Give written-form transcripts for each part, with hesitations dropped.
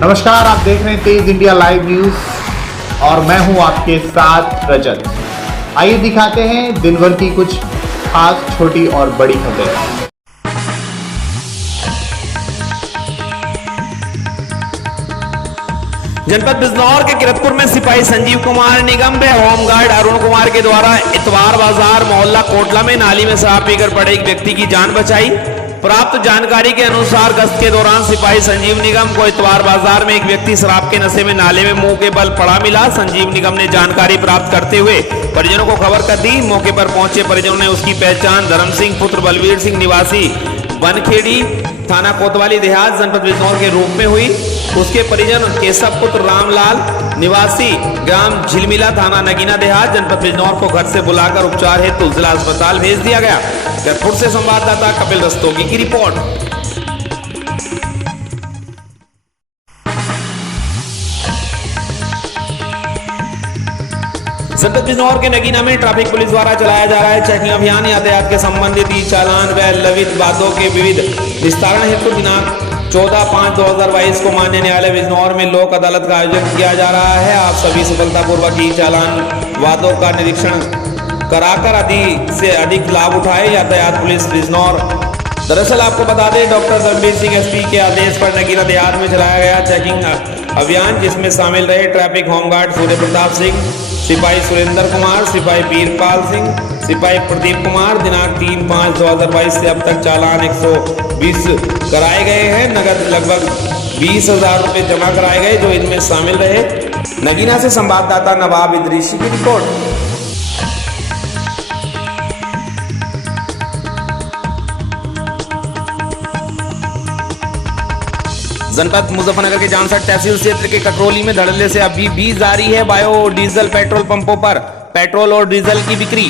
नमस्कार, आप देख रहे हैं तेज इंडिया लाइव न्यूज और मैं हूं आपके साथ रजत। आइए दिखाते हैं दिन भर की कुछ खास छोटी और बड़ी खबरें। जनपद बिजनौर के किरतपुर में सिपाही संजीव कुमार निगम व होमगार्ड अरुण कुमार के द्वारा इतवार बाजार मोहल्ला कोटला में नाली में शराब पीकर पड़े एक व्यक्ति की जान बचाई। प्राप्त जानकारी के अनुसार गश्त के दौरान सिपाही संजीव निगम को इतवार बाजार में एक व्यक्ति शराब के नशे में नाले में मुंह के बल पड़ा मिला। संजीव निगम ने जानकारी प्राप्त करते हुए परिजनों को खबर कर दी। मौके पर पहुंचे परिजनों ने उसकी पहचान धर्म सिंह पुत्र बलवीर सिंह निवासी बनखेड़ी थाना कोतवाली देहात जनपद बिजनौर के रूप में हुई। उसके परिजन केशव पुत्र रामलाल निवासी ग्राम झिलमिला थाना नगीना देहात जनपद बिजनौर को घर से बुलाकर उपचार हेतु जिला अस्पताल भेज दिया गया। किरतपुर से संवाददाता कपिल रस्तोगी की रिपोर्ट। जनपद बिजनौर के नगीना में ट्रैफिक पुलिस द्वारा चलाया जा रहा है चेकिंग अभियान। यातायात के संबंधित ई चालान व लवित बातों के विविध विस्तारण हेतु दिनांक 14/5/2022 को माननीय न्यायालय बिजनौर में लोक अदालत का आयोजन किया जा रहा है। आप सभी सफलतापूर्वक ई चालान वादों का निरीक्षण कराकर अधिक से अधिक लाभ उठाए। यातायात पुलिस बिजनौर। दरअसल आपको बता दें, डॉक्टर रणबीर सिंह एसपी के आदेश पर नगीना देहात में चलाया गया चेकिंग अभियान, जिसमें शामिल रहे ट्रैफिक होमगार्ड सूर्य प्रताप सिंह, सिपाही सुरेंद्र कुमार, सिपाही वीरपाल सिंह, सिपाही प्रदीप कुमार। दिनांक 3/5/2022 से अब तक चालान 120 कराए गए हैं। नगद लगभग 20,000 रुपए जमा कराए गए, जो इनमें शामिल रहे। नगीना से संवाददाता नवाब इदरीसी की रिपोर्ट। जनपद मुजफ्फरनगर के जानसठ तहसील क्षेत्र के ककरोली में धड़ल्ले से अभी भी जारी है बायो डीजल पेट्रोल पंपों पर पेट्रोल और डीजल की बिक्री।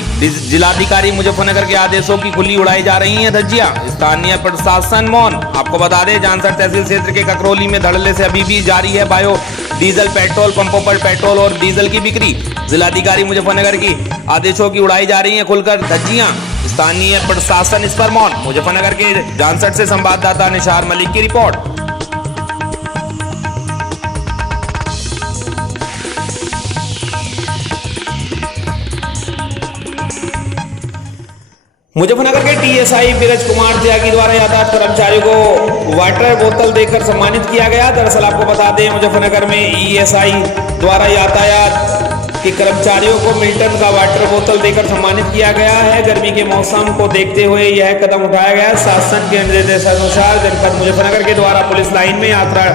जिलाधिकारी मुजफ्फरनगर के आदेशों की खुली उड़ाई जा रही हैं धज्जियां। स्थानीय प्रशासन मौन। आपको बता दें, जानसठ तहसील क्षेत्र के ककरोली में धड़ल्ले से अभी भी जारी है बायो डीजल पेट्रोल पंपों पर पेट्रोल और डीजल की बिक्री। जिलाधिकारी मुजफ्फरनगर की आदेशों की उड़ाई जा रही है खुलकर धज्जियां। स्थानीय प्रशासन इस पर मौन। मुजफ्फरनगर के जानसठ से संवाददाता निशार मलिक की रिपोर्ट। मुजफ्फरनगर के टीएसआई बीरज कुमार त्यागी द्वारा यातायात कर्मचारियों को वाटर बोतल देकर सम्मानित किया गया। दरअसल आपको बता दें, मुजफ्फरनगर में ईएसआई द्वारा यातायात के कर्मचारियों को मिल्टन का वाटर बोतल देकर सम्मानित किया गया है। गर्मी के मौसम को देखते हुए यह कदम उठाया गया। शासन के निर्देशानुसार जनपद मुजफ्फरनगर के द्वारा पुलिस लाइन में यात्रा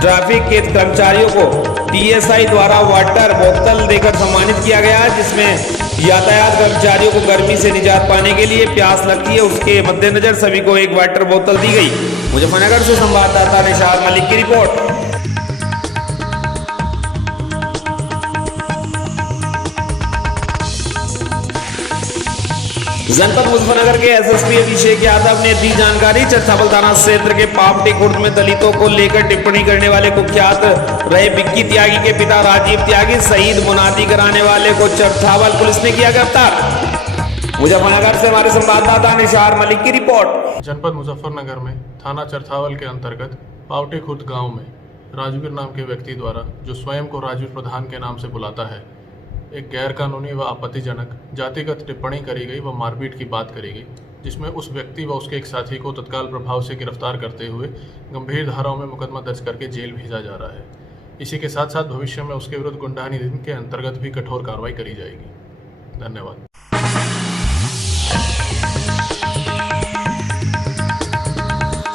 ट्रैफिक के कर्मचारियों को टीएसआई द्वारा वाटर बोतल देकर सम्मानित किया गया, जिसमें यातायात कर्मचारियों को गर्मी से निजात पाने के लिए प्यास लगती है, उसके मद्देनजर सभी को एक वाटर बोतल दी गई। मुजफ्फरनगर से संवाददाता निशार मलिक की रिपोर्ट। जनपद मुजफ्फरनगर के एसएसपी अभिषेक यादव ने दी जानकारी। चरछावल थाना क्षेत्र के पावटी खुर्द में दलितों को लेकर टिप्पणी करने वाले कुख्यात रहे बिक्की त्यागी के पिता राजीव त्यागी शहीद मुनादी कराने वाले को चरछावल पुलिस ने किया गिरफ्तार। मुजफ्फरनगर से हमारे संवाददाता निशार मलिक की रिपोर्ट। जनपद मुजफ्फरनगर में थाना चरछावल के अंतर्गत पावटी खुर्द गाँव में राजवीर नाम के व्यक्ति द्वारा, जो स्वयं को राजवीर प्रधान के नाम से बुलाता है, एक गैरकानूनी व आपत्तिजनक जातिगत टिप्पणी करी गई व मारपीट की बात करी गई, जिसमें उस व्यक्ति व उसके एक साथी को तत्काल प्रभाव से गिरफ्तार करते हुए गंभीर धाराओं में मुकदमा दर्ज करके जेल भेजा जा रहा है। इसी के साथ साथ भविष्य में उसके विरुद्ध गुंडा अधिनियम के अंतर्गत भी कठोर कार्रवाई करी जाएगी। धन्यवाद।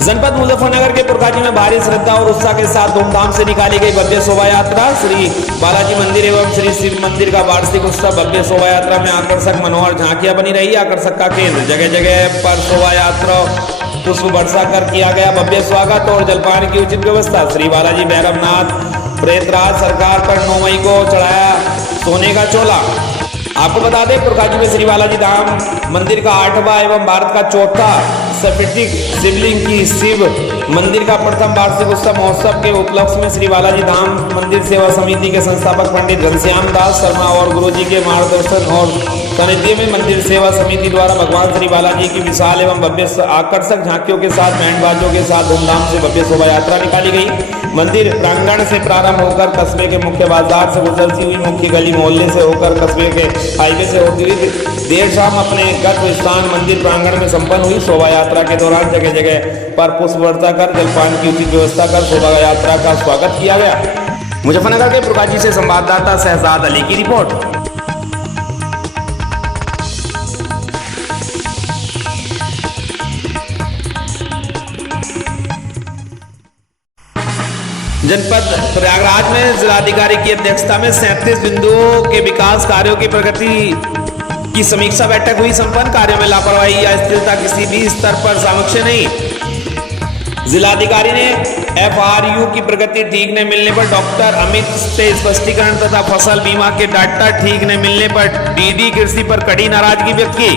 जनपद मुजफ्फरनगर के पुरकाजी में भारी श्रद्धा और उत्साह के साथ धूमधाम से निकाली गई भव्य शोभा यात्रा। श्री बालाजी मंदिर एवं श्री शिव मंदिर का वार्षिक उत्सव भव्य शोभा यात्रा में आकर्षक मनोहर झांकियां बनी रही। आकर्षक का केंद्र जगह जगह पर शोभा यात्रा पुष्प वर्षा कर किया गया भव्य स्वागत और जलपान की उचित व्यवस्था। श्री बालाजी भैरवनाथ प्रेतराज सरकार पर 9 मई को चढ़ाया सोने का चोला। आपको बता दें, पुरकाजी में श्री बालाजी धाम मंदिर का 8वां एवं भारत का चौथा सफेटिक शिवलिंग की शिव मंदिर का प्रथम वार्षिक उत्सव महोत्सव के उपलक्ष्य में श्री बालाजी धाम मंदिर सेवा समिति के संस्थापक पंडित घनश्याम दास शर्मा और गुरुजी के मार्गदर्शन और सानिध्य में मंदिर सेवा समिति द्वारा भगवान श्री बालाजी की विशाल एवं भव्य आकर्षक झांकियों के साथ बैंड बाजों के साथ धूमधाम से भव्य शोभा यात्रा निकाली गई। मंदिर प्रांगण से प्रारंभ होकर कस्बे के मुख्य बाजार से गुजरती हुई मुख्य गली मोहल्ले से होकर कस्बे के हाईवे से होती हुई देर शाम अपने गंतव्य स्थान मंदिर प्रांगण में संपन्न हुई। शोभा यात्रा के दौरान जगह जगह पर पुष्प वर्षा कर जलपान की उचित व्यवस्था कर शोभा यात्रा का स्वागत किया गया। मुजफ्फरनगर के प्रकाशी से संवाददाता शहजाद अली की रिपोर्ट। जनपद प्रयागराज में जिलाधिकारी की अध्यक्षता में 37 बिंदुओं के विकास कार्यों की प्रगति की समीक्षा बैठक हुई संपन्न। कार्यों में लापरवाही या स्थिरता किसी भी स्तर पर सामर्थ्य नहीं। जिलाधिकारी ने FRU की प्रगति ठीक न मिलने पर डॉक्टर अमित से स्पष्टीकरण तथा फसल बीमा के डाटा ठीक न मिलने पर DD कृषि पर कड़ी नाराजगी व्यक्त की।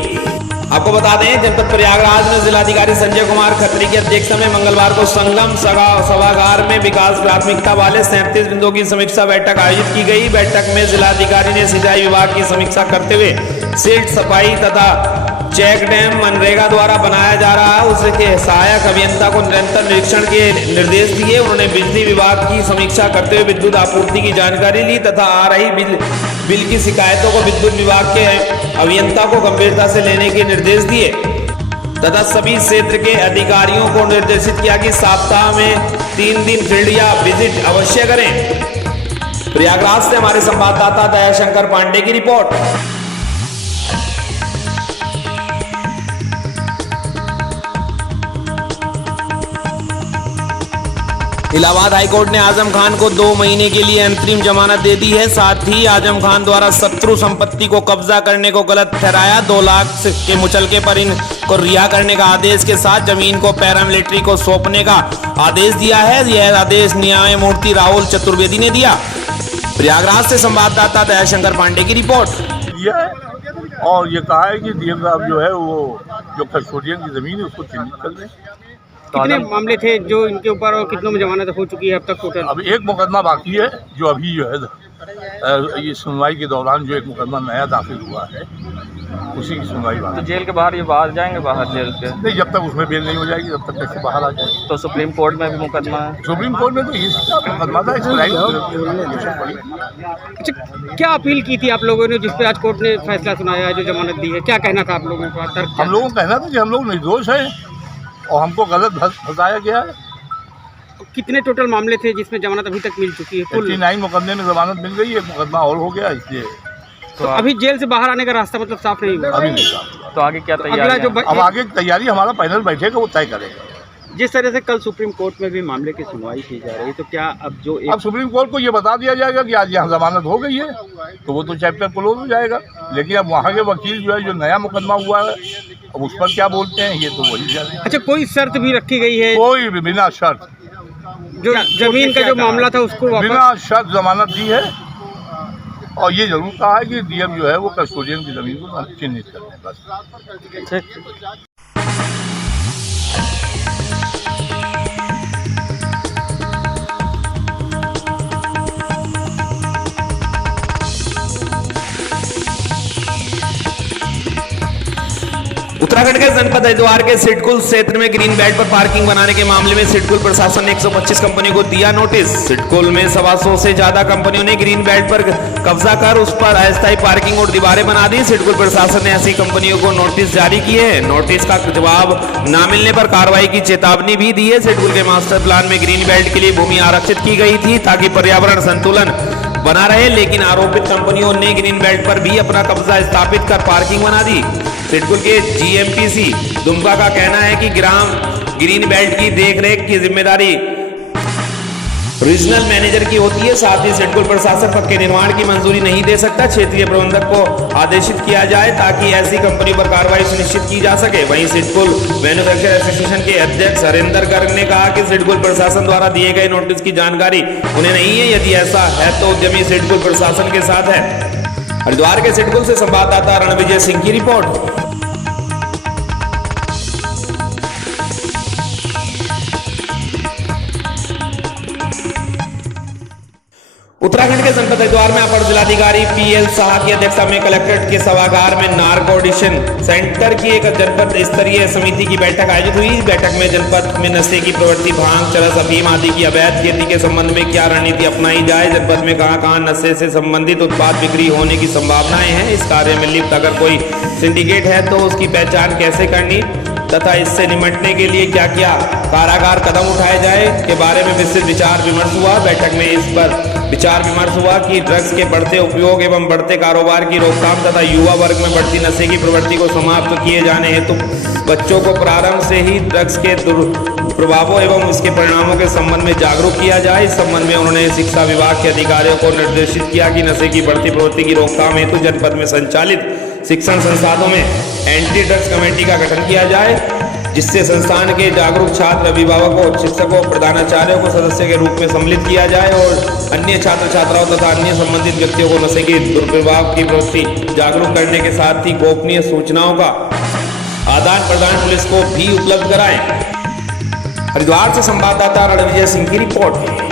आपको बता दें, जनपद प्रयागराज में जिलाधिकारी संजय कुमार खत्री की अध्यक्षता में मंगलवार को संगम सभागार में विकास प्राथमिकता वाले 37 बिंदुओं की समीक्षा बैठक आयोजित की गई। बैठक में जिलाधिकारी ने सिंचाई विभाग की समीक्षा करते हुए सिल्ट सफाई तथा चेक डैम मनरेगा द्वारा बनाया जा रहा है उसके सहायक अभियंता को निरंतर निरीक्षण के निर्देश दिए। उन्होंने बिजली विभाग की समीक्षा करते हुए विद्युत आपूर्ति की जानकारी ली तथा आ रही बिल की शिकायतों को विद्युत विभाग के अभियंता को गंभीरता से लेने के निर्देश दिए तथा सभी क्षेत्र के अधिकारियों को निर्देशित किया कि सप्ताह में 3 दिन फील्ड या विजिट अवश्य करें। प्रयागराज से हमारे संवाददाता दयाशंकर पांडे की रिपोर्ट। इलाहाबाद हाईकोर्ट ने आजम खान को 2 महीने के लिए अंतरिम जमानत दे दी है। साथ ही आजम खान द्वारा शत्रु संपत्ति को कब्जा करने को गलत ठहराया। 2 लाख के मुचलके पर इनको रिहा करने का आदेश के साथ जमीन को पैरामिलिट्री को सौंपने का आदेश दिया है। यह आदेश न्यायमूर्ति राहुल चतुर्वेदी ने दिया। प्रयागराज से संवाददाता दयाशंकर पांडे की रिपोर्ट। और ये कहा है कि डीएम साहब जो है वो जो कस्टोडियन की जमीन है उसको चिन्हित कर दें। कितने मामले थे जो इनके ऊपर और कितनों में जमानत हो चुकी है अब तक टोटल? अब एक मुकदमा बाकी है जो अभी जो है ये सुनवाई के दौरान जो एक मुकदमा नया दाखिल हुआ है उसी की सुनवाई बाकी। तो जेल के बाहर ये बाहर जाएंगे बाहर जेल के? नहीं, जब तक उसमें बेल नहीं हो जाएगी तब तक कैसे बाहर आ जाएगी। तो सुप्रीम कोर्ट में भी मुकदमा है? सुप्रीम कोर्ट में तो इसका मुकदमा था। अच्छा, क्या अपील की थी आप लोगों ने जिसपे आज कोर्ट ने फैसला सुनाया है, जो जमानत दी है? क्या कहना था आप लोगों का? हम लोगों का कहना था कि हम लोग निर्दोष हैं और हमको गलत फंसाया गया है। कितने टोटल मामले थे जिसमें जमानत अभी तक मिल चुकी है? 89 मुकदमे में जमानत मिल गई, एक मुकदमा और हो गया इसलिए। तो अभी जेल से बाहर आने का रास्ता मतलब साफ नहीं हुआ? अभी नहीं साफ। तो आगे क्या तैयारी? अब आगे तैयारी हमारा पैनल बैठेगा वो तय करेगा। जिस तरह से कल सुप्रीम कोर्ट में भी मामले की सुनवाई की जा रही है, तो क्या अब जो अब सुप्रीम कोर्ट को ये बता दिया जाएगा कि आज यहाँ जमानत हो गई है तो वो तो चैप्टर क्लोज हो जाएगा। लेकिन अब वहाँ के वकील जो है जो नया मुकदमा हुआ है अब उस पर क्या बोलते हैं ये तो वही जाने। अच्छा, कोई शर्त भी रखी गई है? कोई भी बिना शर्त, जो जमीन का जो मामला था उसको बिना शर्त जमानत दी है। और ये जरूर कहा है कि डीएम जो है वो कस्टोडियन की जमीन को चिन्हित कर दें बस। उत्तराखंड के जनपद हरिद्वार के सिडकुल क्षेत्र में ग्रीन बेल्ट पर पार्किंग बनाने के मामले में सिडकुल प्रशासन ने 125 कंपनियों को दिया नोटिस। सिडकुल में 125 से ज्यादा कंपनियों ने ग्रीन बेल्ट पर कब्जा कर उस पर अस्थायी पार्किंग और दीवारें बना दी। सिडकुल प्रशासन ने ऐसी कंपनियों को नोटिस जारी किए हैं। नोटिस का जवाब न मिलने पर कार्रवाई की चेतावनी भी दी है। सिडकुल के मास्टर प्लान में ग्रीन बेल्ट के लिए भूमि आरक्षित की गई थी ताकि पर्यावरण संतुलन बना रहे, लेकिन आरोपित कंपनियों ने ग्रीन बेल्ट पर भी अपना कब्जा स्थापित कर पार्किंग बना दी। सिडकुल के GMPC दुमका का कहना है कि ग्रीन बेल्ट की देखरेख की जिम्मेदारी रीजनल मैनेजर की होती है। साथ ही सिडकुल प्रशासन पक्के निर्माण की मंजूरी नहीं दे सकता। क्षेत्रीय प्रबंधक को आदेशित किया जाए ताकि ऐसी कंपनी पर कार्रवाई सुनिश्चित की जा सके। वहीं सिडकुल मैन्युफैक्चर एसोसिएशन के अध्यक्ष हरेंद्र गर्ग ने कहा कि सिडकुल प्रशासन द्वारा दिए गए नोटिस की जानकारी उन्हें नहीं है। यदि ऐसा है तो उद्यमी सिडकुल प्रशासन के साथ है। हरिद्वार के सिडकुल से संवाददाता रणविजय सिंह की रिपोर्ट। उत्तराखंड के जनपद हरिद्वार में अपर जिलाधिकारी पीएल शाह की अध्यक्षता में कलेक्ट्रेट के सभागार में नारकोटिशन सेंटर की एक जनपद स्तरीय समिति की बैठक आयोजित हुई। बैठक में जनपद में नशे की प्रवृत्ति, भांग, चरस, अफीम आदि की अवैध खेती के संबंध में क्या रणनीति अपनाई जाए, जनपद में कहां नशे से संबंधित उत्पाद बिक्री होने की संभावनाएं हैं, इस कार्य में लिप्त अगर कोई सिंडिकेट है तो उसकी पहचान कैसे करनी तथा इससे निपटने के लिए क्या क्या कारागार कदम उठाए जाए के बारे में विस्तृत विचार विमर्श हुआ। बैठक में इस पर विचार विमर्श हुआ कि ड्रग्स के बढ़ते उपयोग एवं बढ़ते कारोबार की रोकथाम तथा युवा वर्ग में बढ़ती नशे की प्रवृत्ति को समाप्त किए जाने हेतु बच्चों को प्रारंभ से ही ड्रग्स के दुष्प्रभावों एवं उसके परिणामों के संबंध में जागरूक किया जाए। इस संबंध में उन्होंने शिक्षा विभाग के अधिकारियों को निर्देशित किया कि नशे की बढ़ती प्रवृत्ति की रोकथाम हेतु जनपद में संचालित शिक्षण संस्थानों में एंटी ड्रग्स कमेटी का गठन किया जाए, जिससे संस्थान के जागरूक छात्र, अभिभावकों, शिक्षकों, प्रधानाचार्यों को सदस्य के रूप में सम्मिलित किया जाए और अन्य छात्र छात्राओं तथा अन्य संबंधित व्यक्तियों को नशे के दुष्प्रभाव की प्रवृत्ति जागरूक करने के साथ ही गोपनीय सूचनाओं का आदान प्रदान पुलिस को भी उपलब्ध कराएं। हरिद्वार से संवाददाता रणविजय सिंह की रिपोर्ट है।